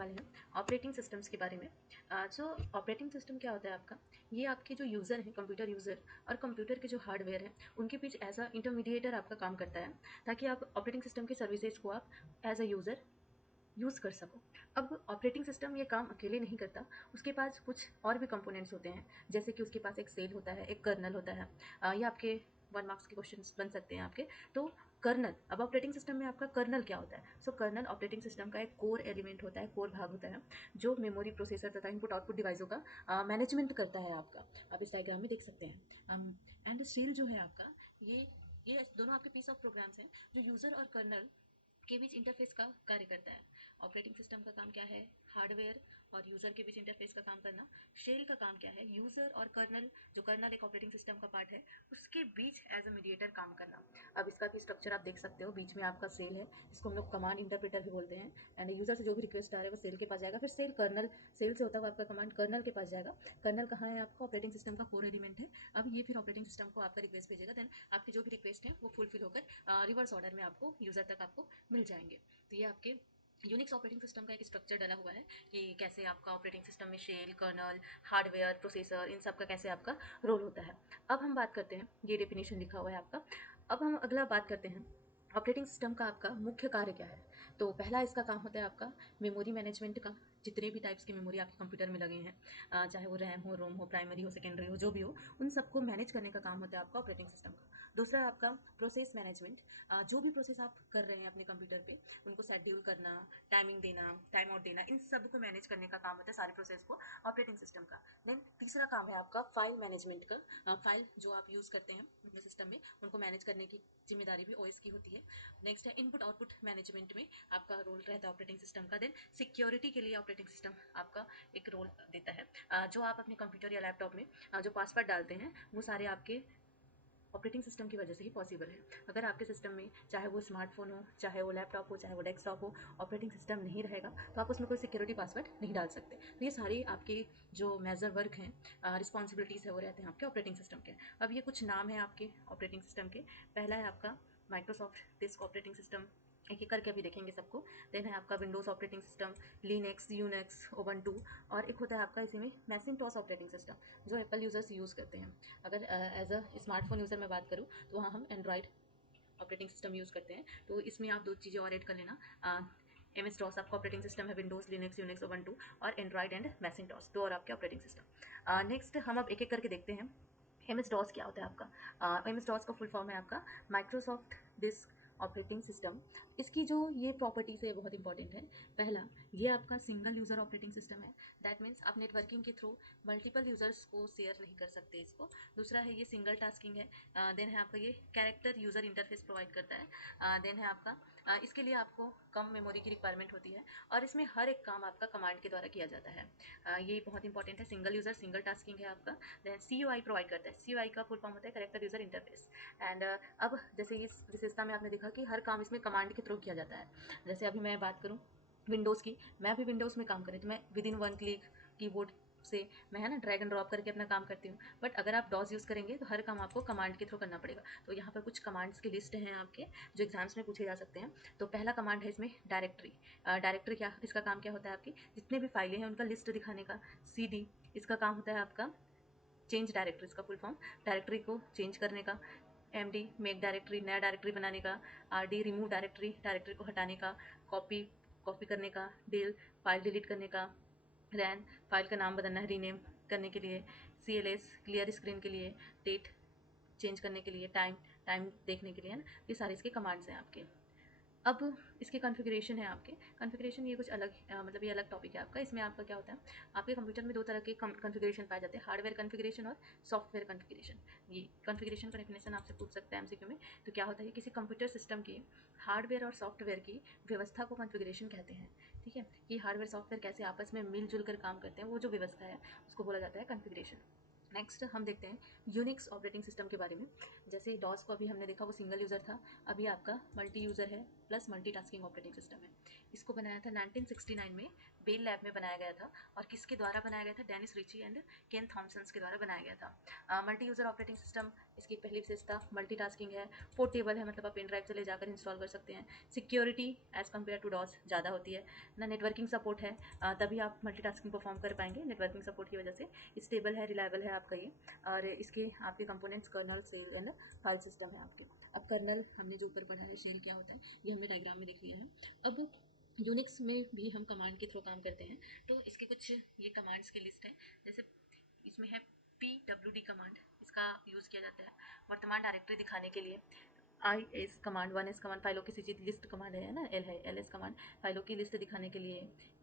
वाले हैं operating systems के बारे में। सो ऑपरेटिंग सिस्टम क्या होता है आपका, ये आपके जो यूज़र हैं, कंप्यूटर यूज़र और कंप्यूटर के जो हार्डवेयर हैं, उनके बीच एज अ इंटरमीडिएटर आपका काम करता है, ताकि आप ऑपरेटिंग सिस्टम की सर्विसेज को आप एज अ यूज़र यूज़ कर सको। अब ऑपरेटिंग सिस्टम ये काम अकेले नहीं करता, उसके पास कुछ और भी कंपोनेंट्स होते हैं, जैसे कि उसके पास एक सेल होता है, एक कर्नल होता है। ये आपके 1 मार्क्स के क्वेश्चंस बन सकते हैं आपके। तो कर्नल, अब ऑपरेटिंग सिस्टम में आपका कर्नल क्या होता है? सो कर्नल ऑपरेटिंग सिस्टम का एक कोर एलिमेंट होता है, कोर भाग होता है, जो मेमोरी, प्रोसेसर तथा इनपुट आउटपुट डिवाइसों का मैनेजमेंट करता है आपका। आप इस डायग्राम में देख सकते हैं। एंड सेल जो है आपका, ये दोनों आपके पीस ऑफ प्रोग्राम्स हैं जो यूज़र और कर्नल के बीच इंटरफेस का कार्य करता है। ऑपरेटिंग सिस्टम का काम क्या है? हार्डवेयर और यूज़र के बीच इंटरफेस का काम करना। शेल का काम क्या है? यूज़र और कर्नल, जो कर्नल एक ऑपरेटिंग सिस्टम का पार्ट है, उसके बीच एज अ मीडिएटर काम करना। अब इसका भी स्ट्रक्चर आप देख सकते हो, बीच में आपका सेल है, इसको हम लोग कमांड इंटरप्रेटर भी बोलते हैं। एंड यूज़र से जो भी रिक्वेस्ट आ रहा है वो सेल के पास जाएगा, फिर सेल कर्नल, सेल से होता हुआ आपका कमांड कर्नल के पास जाएगा। कर्नल कहाँ है? आपका ऑपरेटिंग सिस्टम का कोर एलिमेंट है। अब ये फिर ऑपरेटिंग सिस्टम को आपका रिक्वेस्ट भेजेगा, देन आपकी जो भी रिक्वेस्ट है वो फुलफिल होकर रिवर्स ऑर्डर में आपको यूज़र तक आपको मिल जाएंगे। तो ये आपके यूनिक्स ऑपरेटिंग सिस्टम का एक स्ट्रक्चर डला हुआ है कि कैसे आपका ऑपरेटिंग सिस्टम में शेल, कर्नल, हार्डवेयर, प्रोसेसर, इन सब का कैसे आपका रोल होता है। अब हम बात करते हैं, ये डेफिनेशन लिखा हुआ है आपका। अब हम अगला बात करते हैं, ऑपरेटिंग सिस्टम का आपका मुख्य कार्य क्या है। तो पहला इसका काम होता है आपका मेमोरी मैनेजमेंट का। जितने भी टाइप्स की मेमोरी आपके कंप्यूटर में लगे हैं, चाहे वो रैम हो, रोम हो, प्राइमरी हो, सेकेंडरी हो, जो भी हो, उन सबको मैनेज करने का काम होता है आपका ऑपरेटिंग सिस्टम का। दूसरा आपका प्रोसेस मैनेजमेंट, जो भी प्रोसेस आप कर रहे हैं अपने कंप्यूटर पे, उनको शेड्यूल करना, टाइमिंग देना, टाइम आउट देना, इन सब को मैनेज करने का काम होता है सारे प्रोसेस को ऑपरेटिंग सिस्टम का। देन तीसरा काम है आपका फाइल मैनेजमेंट का। फाइल जो आप यूज़ करते हैं अपने सिस्टम में, उनको मैनेज करने की जिम्मेदारी भी ओएस की होती है। नेक्स्ट है इनपुट आउटपुट मैनेजमेंट में आपका रोल रहता है ऑपरेटिंग सिस्टम का। देन सिक्योरिटी के लिए ऑपरेटिंग सिस्टम आपका एक रोल देता है। जो आप अपने कंप्यूटर या लैपटॉप में जो पासवर्ड डालते हैं, वो सारे आपके ऑपरेटिंग सिस्टम की वजह से ही पॉसिबल है। अगर आपके सिस्टम में, चाहे वो स्मार्टफोन हो, चाहे वो लैपटॉप हो, चाहे वो डेस्कटॉप हो, ऑपरेटिंग सिस्टम नहीं रहेगा तो आप उसमें कोई सिक्योरिटी पासवर्ड नहीं डाल सकते। तो ये सारी आपकी जो मेजर वर्क हैं, रिस्पॉन्सिबिलिटीज़ है, वो रहते हैं आपके ऑपरेटिंग सिस्टम के। अब ये कुछ नाम है आपके ऑपरेटिंग सिस्टम के। पहला है आपका माइक्रोसॉफ्ट डिस्क ऑपरेटिंग सिस्टम, एक एक करके अभी देखेंगे सबको। देन है आपका Windows operating system, Linux, Unix, Ubuntu, और एक होता है आपका इसी में मैसिंटॉस ऑपरेटिंग सिस्टम, जो एप्पल यूज़र्स यूज़ करते हैं। अगर एज अ स्मार्टफोन यूज़र मैं बात करूँ तो वहाँ हम एंड्रॉयड ऑपरेटिंग सिस्टम यूज़ करते हैं। तो इसमें आप दो चीज़ें और ऐड कर लेना। एम एस डॉस आपका ऑपरेटिंग सिस्टम है, विंडोज़, लिनक्स, यूनिक्स, ओबंटू, और एंड्रॉयड एंड मैसिंटॉस, दो और आपके ऑपरेटिंग सिस्टम। नेक्स्ट हम अब एक एक करके देखते हैं। एम एस डॉस क्या होता है आपका? एम एस डॉस का फुल फॉर्म है आपका माइक्रोसॉफ्ट डिस्क ऑपरेटिंग सिस्टम। इसकी जो ये प्रॉपर्टीज़ है बहुत इंपॉर्टेंट है। पहला, ये आपका सिंगल यूज़र ऑपरेटिंग सिस्टम है। दैट मीन्स आप नेटवर्किंग के थ्रू मल्टीपल यूज़र्स को शेयर नहीं कर सकते इसको। दूसरा है ये सिंगल टास्किंग है। देन है आपका ये कैरेक्टर यूज़र इंटरफेस प्रोवाइड करता है। देन है आपका इसके लिए आपको कम मेमोरी की रिक्वायरमेंट होती है, और इसमें हर एक काम आपका कमांड के द्वारा किया जाता है। ये बहुत इंपॉर्टेंट है, सिंगल यूज़र, सिंगल टास्किंग है आपका। देन CUI प्रोवाइड करता है। CUI का फुल फॉर्म होता है कैरेक्टर यूज़र इंटरफेस। एंड अब जैसे इस विशेषता में आपने देखा कि हर काम इसमें कमांड के थ्रू किया जाता है। जैसे अभी मैं बात करूँ विंडोज़ की, मैं अभी विंडोज़ में काम करें तो मैं विद इन 1 क्लिक कीबोर्ड से मैं है ना ड्रैग एंड ड्रॉप करके अपना काम करती हूँ। बट अगर आप डॉस यूज़ करेंगे तो हर काम आपको कमांड के थ्रू करना पड़ेगा। तो यहाँ पर कुछ कमांड्स की लिस्ट हैं आपके, जो एग्जाम्स में पूछे जा सकते हैं। तो पहला कमांड है इसमें डायरेक्टरी। डायरेक्टरी क्या, इसका काम क्या होता है? आपकी जितने भी फाइलें हैं उनका लिस्ट दिखाने का। CD, इसका काम होता है आपका चेंज डायरेक्टरी, इसका फुल फॉर्म डायरेक्टरी को चेंज करने का। MD, मेक डायरेक्टरी, नया डायरेक्टरी बनाने का। RD, रिमूव डायरेक्टरी, डायरेक्टरी को हटाने का। कॉपी, कॉपी करने का। डिल, फाइल डिलीट करने का। रैन, फाइल का नाम बदलना है, रीनेम करने के लिए। CLS, क्लियर स्क्रीन के लिए। डेट चेंज करने के लिए। टाइम, टाइम देखने के लिए, है ना। ये सारे इसके कमांड्स हैं आपके। अब इसके कॉन्फ़िगरेशन है आपके। कॉन्फ़िगरेशन ये कुछ अलग मतलब ये अलग टॉपिक है आपका। इसमें आपका क्या होता है, आपके कंप्यूटर में दो तरह के कॉन्फ़िगरेशन पाए जाते हैं, हार्डवेयर कॉन्फ़िगरेशन और सॉफ्टवेयर कॉन्फ़िगरेशन। ये कॉन्फ़िगरेशन का डेफिनेशन आपसे पूछ सकता है MCQ में। तो क्या होता है, किसी कंप्यूटर सिस्टम की हार्डवेयर और सॉफ्टवेयर की व्यवस्था को कॉन्फ़िगरेशन कहते हैं। ठीक है, कि हार्डवेयर सॉफ्टवेयर कैसे आपस में मिलजुल कर काम करते हैं, वो जो व्यवस्था है उसको बोला जाता है कॉन्फ़िगरेशन। नेक्स्ट हम देखते हैं यूनिक्स ऑपरेटिंग सिस्टम के बारे में। जैसे डॉस को अभी हमने देखा वो सिंगल यूज़र था, अभी आपका मल्टी यूज़र है, प्लस मल्टीटास्किंग ऑपरेटिंग सिस्टम है। इसको बनाया था 1969 में, बेल लैब में बनाया गया था। और किसके द्वारा बनाया गया था? Dennis Ritchie and Ken Thompsons के द्वारा बनाया गया था। मल्टी यूज़र ऑपरेटिंग सिस्टम, इसकी पहली विशेषता मल्टीटास्किंग है, पोर्टेबल है, मतलब आप पेन ड्राइव से ले जाकर इंस्टॉल कर सकते हैं। Security as compared to DOS ज़्यादा होती है ना। नेटवर्किंग सपोर्ट है, तभी आप मल्टीटास्किंग परफॉर्म कर पाएंगे नेटवर्किंग सपोर्ट की वजह से। स्टेबल है, रिलायबल है आपका ये। और इसके आपके components kernel, shell and file system है आपके। अब कर्नल हमने जो ऊपर पढ़ा है, शेल क्या होता है ये हमने डायग्राम में देख लिया है। अब यूनिक्स में भी हम कमांड के थ्रू काम करते हैं, तो इसके कुछ ये कमांड्स की लिस्ट है। जैसे इसमें है pwd कमांड, इसका यूज़ किया जाता है वर्तमान डायरेक्टरी दिखाने के लिए। IS कमांड, 1S कमांड फाइलों की सूची लिस्ट कमांड है ना, L है, LS कमांड फाइलों की लिस्ट दिखाने के लिए।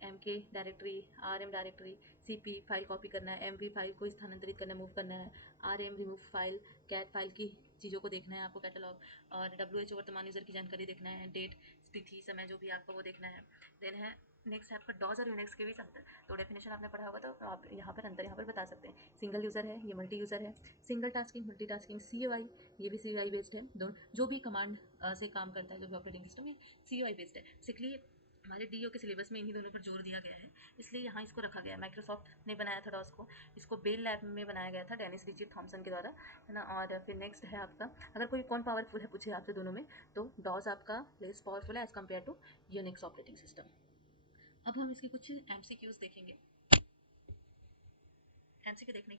MK directory, RM directory, CP file copy करना है, MV फाइल को स्थानांतरित करना, मूव करना है, RM remove file, cat file की चीज़ों को देखना है आपको, कैटलॉग। और WHO वर्तमान यूज़र की जानकारी देखना है, डेट, तिथि, समय जो भी आपको वो देखना है। देन है नेक्स्ट है आपका डॉज और यूनिक्स के बीच अंतर। तो डेफिनेशन आपने पढ़ा होगा, तो आप यहाँ पर अंतर यहाँ पर बता सकते हैं। सिंगल यूज़र है, ये मल्टी यूज़र है। Single tasking, multi tasking, CUI, ये भी CUI बेस्ड है। दोनों जो भी कमांड से काम करता है, जो भी ऑपरेटिंग सिस्टम, ये CUI बेस्ड है। इसलिए हमारे DO के सिलेबस में इन्हीं दोनों पर जोर दिया गया है, इसलिए यहाँ इसको रखा गया है। माइक्रोसॉफ्ट ने बनाया था डॉस को, इसको बेल लैब में बनाया गया था डेनिस रिची थॉमसन के द्वारा, है ना। और फिर नेक्स्ट है आपका, अगर कोई कौन पावरफुल है पूछे आपसे दोनों में, तो डॉस आपका लेस पावरफुल है as compared to Unix operating system. अब हम इसके कुछ MCQs देखेंगे। MCQ देखने